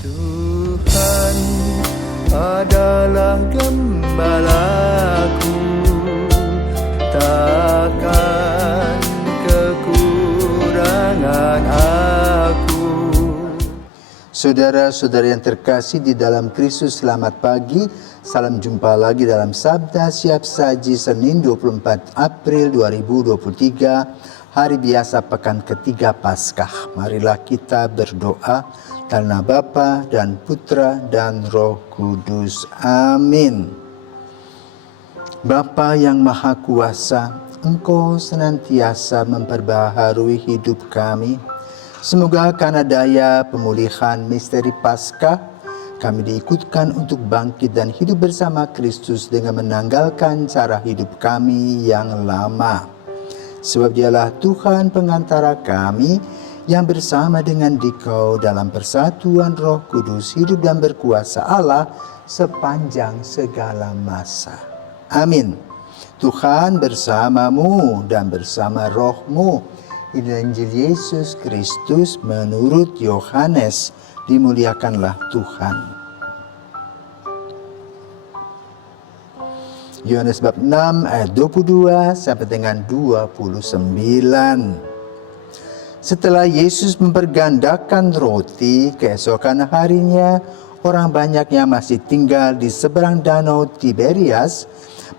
Tuhan adalah gembalaku, takkan kekurangan aku. Saudara-saudara yang terkasih di dalam Kristus, selamat pagi. Salam jumpa lagi dalam Sabda Siap Saji Senin 24 April 2023, hari biasa pekan ketiga Paskah. Marilah kita berdoa dalam nama Bapa dan Putra dan Roh Kudus. Amin. Bapa yang Maha Kuasa, Engkau senantiasa memperbaharui hidup kami. Semoga karena daya pemulihan misteri Paskah, kami diikutkan untuk bangkit dan hidup bersama Kristus dengan menanggalkan cara hidup kami yang lama. Sebab Dialah Tuhan pengantara kami yang bersama dengan Dikau dalam persatuan Roh Kudus hidup dan berkuasa Allah sepanjang segala masa. Amin. Tuhan bersamamu dan bersama rohmu. Inilah Injil Yesus Kristus menurut Yohanes. Dimuliakanlah Tuhan. Yohanes bab 6 ayat 22 sampai dengan 29. Setelah Yesus mempergandakan roti, keesokan harinya orang banyak yang masih tinggal di seberang danau Tiberias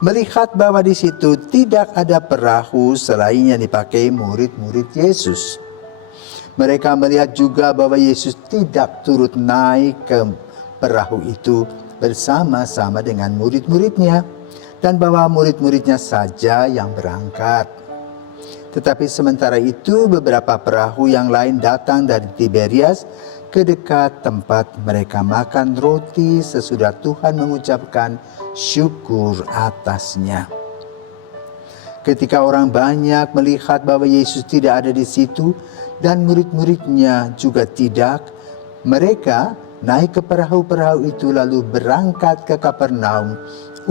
melihat bahwa di situ tidak ada perahu selain yang dipakai murid-murid Yesus. Mereka melihat juga bahwa Yesus tidak turut naik ke perahu itu bersama-sama dengan murid-muridnya, dan bahwa murid-muridnya saja yang berangkat. Tetapi sementara itu beberapa perahu yang lain datang dari Tiberias ke dekat tempat mereka makan roti sesudah Tuhan mengucapkan syukur atasnya. Ketika orang banyak melihat bahwa Yesus tidak ada di situ dan murid-muridnya juga tidak, mereka naik ke perahu-perahu itu lalu berangkat ke Kapernaum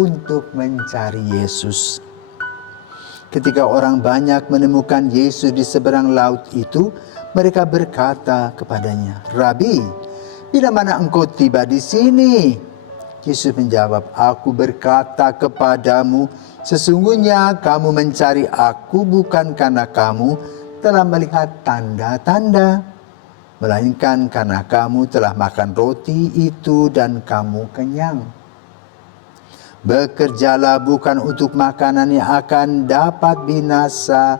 untuk mencari Yesus. Ketika orang banyak menemukan Yesus di seberang laut itu, mereka berkata kepadanya, "Rabi, bila mana engkau tiba di sini?" Yesus menjawab, "Aku berkata kepadamu, sesungguhnya kamu mencari aku bukan karena kamu telah melihat tanda-tanda, melainkan karena kamu telah makan roti itu dan kamu kenyang. Bekerjalah bukan untuk makanan yang akan dapat binasa,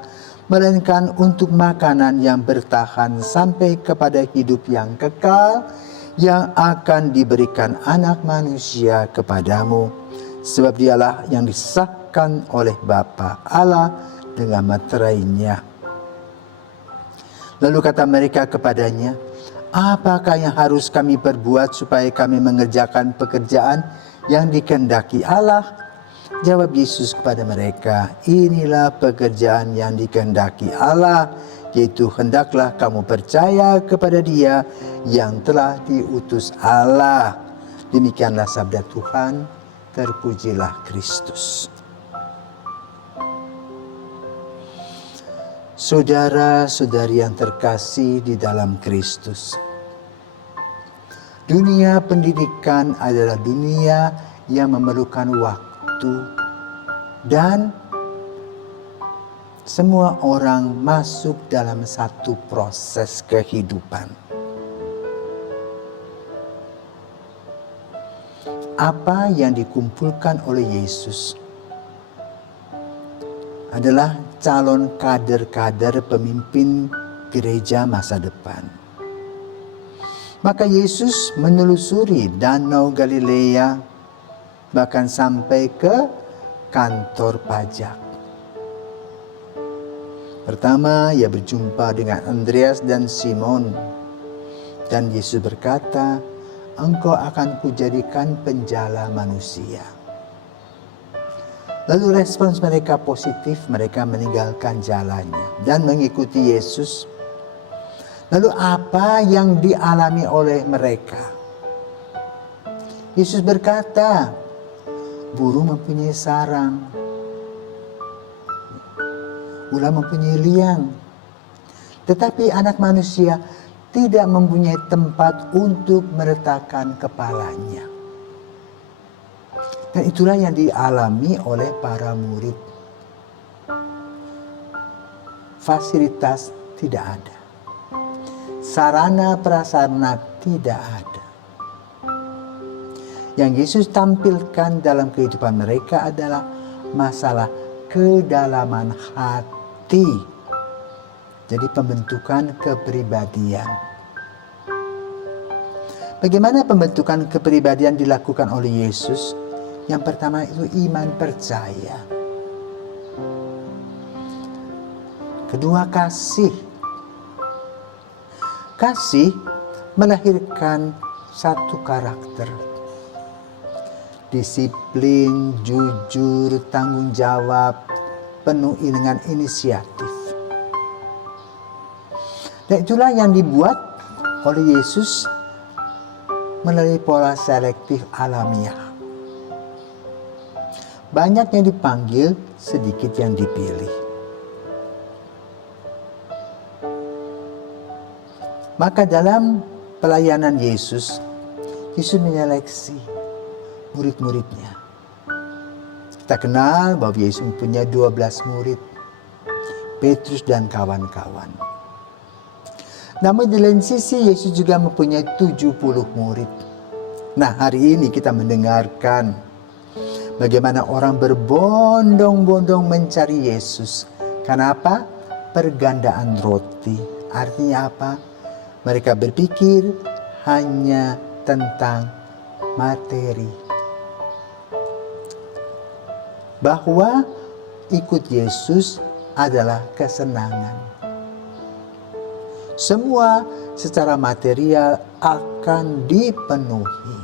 melainkan untuk makanan yang bertahan sampai kepada hidup yang kekal, yang akan diberikan Anak Manusia kepadamu. Sebab Dialah yang disahkan oleh Bapa Allah dengan materainya." Lalu kata mereka kepadanya, "Apakah yang harus kami perbuat supaya kami mengerjakan pekerjaan yang dikehendaki Allah?" Jawab Yesus kepada mereka, "Inilah pekerjaan yang dikehendaki Allah, yaitu hendaklah kamu percaya kepada Dia yang telah diutus Allah." Demikianlah sabda Tuhan, terpujilah Kristus. Saudara-saudari yang terkasih di dalam Kristus, dunia pendidikan adalah dunia yang memerlukan waktu, dan semua orang masuk dalam satu proses kehidupan. Apa yang dikumpulkan oleh Yesus adalah calon kader-kader pemimpin gereja masa depan. Maka Yesus menelusuri Danau Galilea, bahkan sampai ke kantor pajak. Pertama, ia berjumpa dengan Andreas dan Simon. Dan Yesus berkata, "Engkau akan kujadikan penjala manusia." Lalu respons mereka positif, mereka meninggalkan jalannya dan mengikuti Yesus. Lalu apa yang dialami oleh mereka? Yesus berkata, "Burung mempunyai sarang, ular mempunyai liang, tetapi Anak Manusia tidak mempunyai tempat untuk meletakkan kepalanya. Dan itulah yang dialami oleh para murid. Fasilitas tidak ada. Sarana prasarana tidak ada. Yang Yesus tampilkan dalam kehidupan mereka adalah masalah kedalaman hati. Jadi pembentukan kepribadian. Bagaimana pembentukan kepribadian dilakukan oleh Yesus? Yang pertama itu iman percaya. Kedua, kasih. Kasih melahirkan satu karakter. Disiplin, jujur, tanggung jawab, penuh dengan inisiatif. Dan itulah yang dibuat oleh Yesus melalui pola selektif alamiah. Banyak yang dipanggil, sedikit yang dipilih. Maka dalam pelayanan Yesus menyeleksi murid-muridnya. Kita kenal bahwa Yesus mempunyai 12 murid, Petrus dan kawan-kawan. Namun di lain sisi Yesus juga mempunyai 70 murid. Nah, hari ini kita mendengarkan bagaimana orang berbondong-bondong mencari Yesus. Kenapa? Pergandaan roti. Artinya apa? Mereka berpikir hanya tentang materi. Bahwa ikut Yesus adalah kesenangan. Semua secara material akan dipenuhi.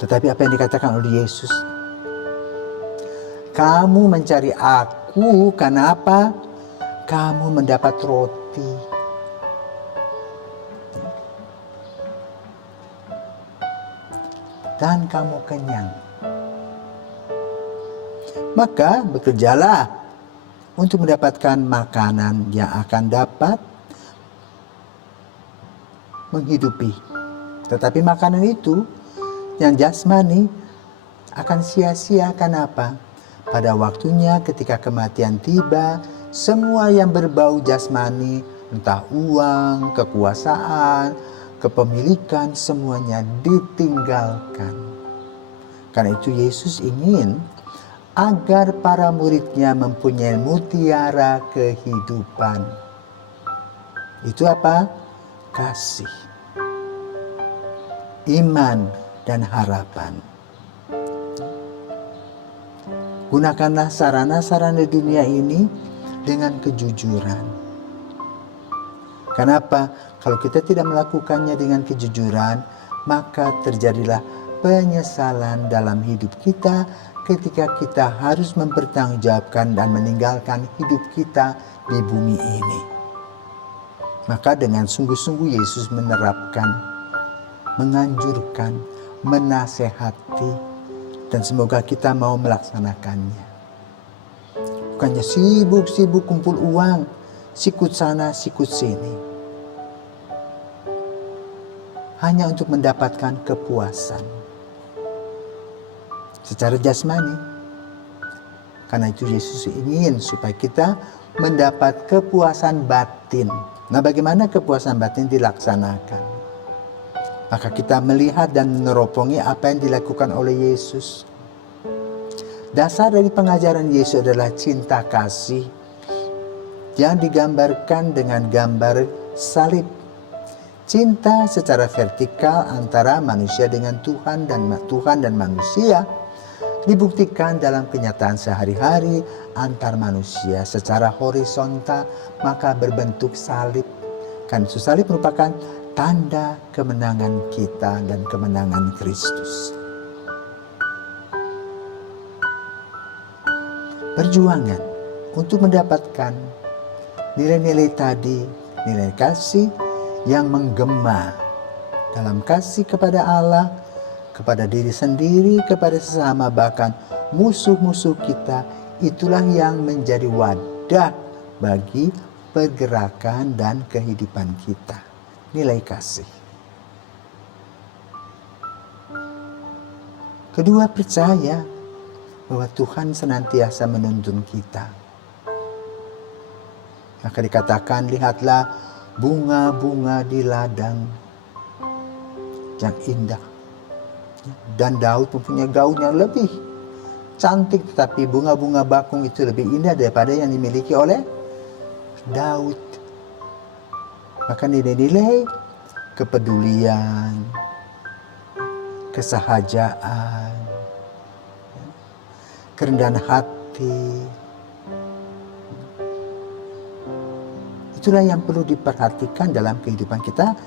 Tetapi apa yang dikatakan oleh Yesus? Kamu mencari aku, kenapa? Kamu mendapat roti. Dan kamu kenyang. Maka bekerjalah untuk mendapatkan makanan yang akan dapat menghidupi. Tetapi makanan itu yang jasmani akan sia-sia. Kenapa? Pada waktunya ketika kematian tiba, semua yang berbau jasmani, entah uang, kekuasaan, kepemilikan, semuanya ditinggalkan. Karena itu Yesus ingin agar para muridnya mempunyai mutiara kehidupan. Itu apa? Kasih, iman, dan harapan. Gunakanlah sarana-sarana dunia ini dengan kejujuran. Kenapa? Kalau kita tidak melakukannya dengan kejujuran, maka terjadilah penyesalan dalam hidup kita ketika kita harus mempertanggungjawabkan dan meninggalkan hidup kita di bumi ini. Maka dengan sungguh-sungguh Yesus menerapkan, menganjurkan, menasehati, dan semoga kita mau melaksanakannya. Bukannya sibuk-sibuk kumpul uang, sikut sana, sikut sini. Hanya untuk mendapatkan kepuasan secara jasmani. Karena itu Yesus ingin supaya kita mendapat kepuasan batin. Nah, bagaimana kepuasan batin dilaksanakan? Maka kita melihat dan meneropongi apa yang dilakukan oleh Yesus. Dasar dari pengajaran Yesus adalah cinta kasih yang digambarkan dengan gambar salib. Cinta secara vertikal antara manusia dengan Tuhan dan manusia dibuktikan dalam kenyataan sehari-hari antar manusia. Secara horizontal maka berbentuk salib. Kan salib merupakan tanda kemenangan kita dan kemenangan Kristus. Perjuangan untuk mendapatkan nilai-nilai tadi, nilai kasih yang menggema dalam kasih kepada Allah, kepada diri sendiri, kepada sesama, bahkan musuh-musuh kita. Itulah yang menjadi wadah bagi pergerakan dan kehidupan kita. Nilai kasih. Kedua, percaya bahwa Tuhan senantiasa menuntun kita. Maka dikatakan, lihatlah bunga-bunga di ladang yang indah. Dan Daud mempunyai gaun yang lebih cantik, tetapi bunga-bunga bakung itu lebih indah daripada yang dimiliki oleh Daud. Maka nilai-nilai kepedulian, kesahajaan, kerendahan hati, itulah yang perlu diperhatikan dalam kehidupan kita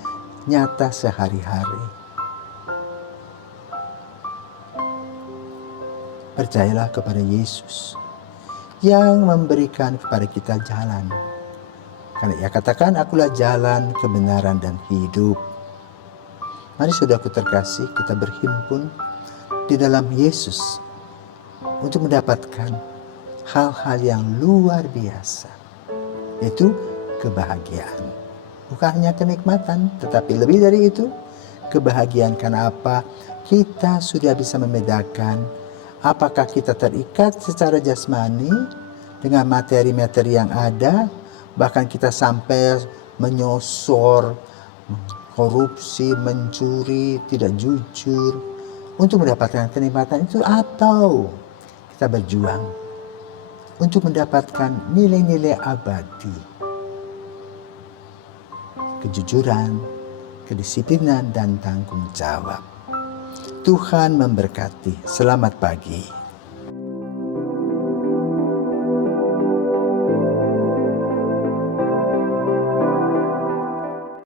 nyata sehari-hari. Percayalah kepada Yesus yang memberikan kepada kita jalan. Karena Ia katakan, akulah jalan, kebenaran, dan hidup. Mari saudaraku terkasih, kita berhimpun di dalam Yesus untuk mendapatkan hal-hal yang luar biasa, yaitu kebahagiaan. Bukan hanya kenikmatan, tetapi lebih dari itu, kebahagiaan. Karena apa? Kita sudah bisa membedakan apakah kita terikat secara jasmani dengan materi-materi yang ada, bahkan kita sampai menyosor, korupsi, mencuri, tidak jujur untuk mendapatkan kenikmatan itu, atau kita berjuang untuk mendapatkan nilai-nilai abadi, kejujuran, kedisiplinan, dan tanggung jawab. Tuhan memberkati. Selamat pagi.